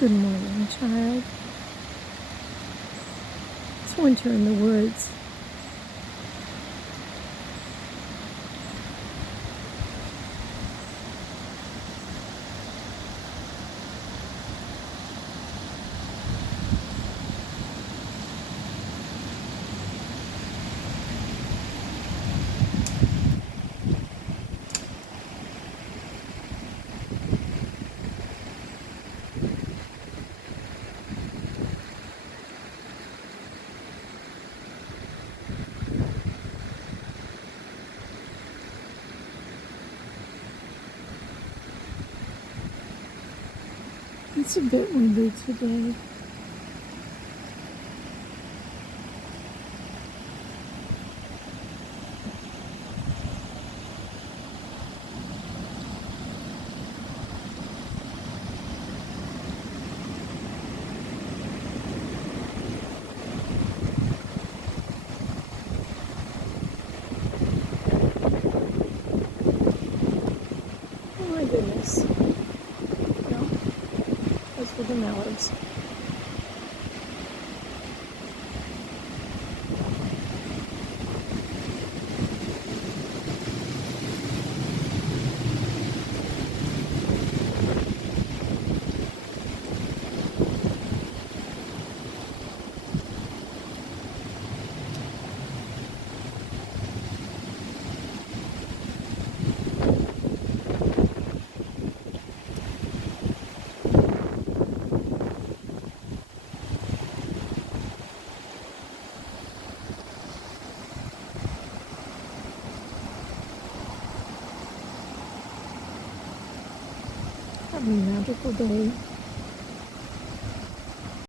Good morning, child. It's winter in the woods. It's a bit windy today. Oh my goodness. No, those were the mallards. Have a magical day.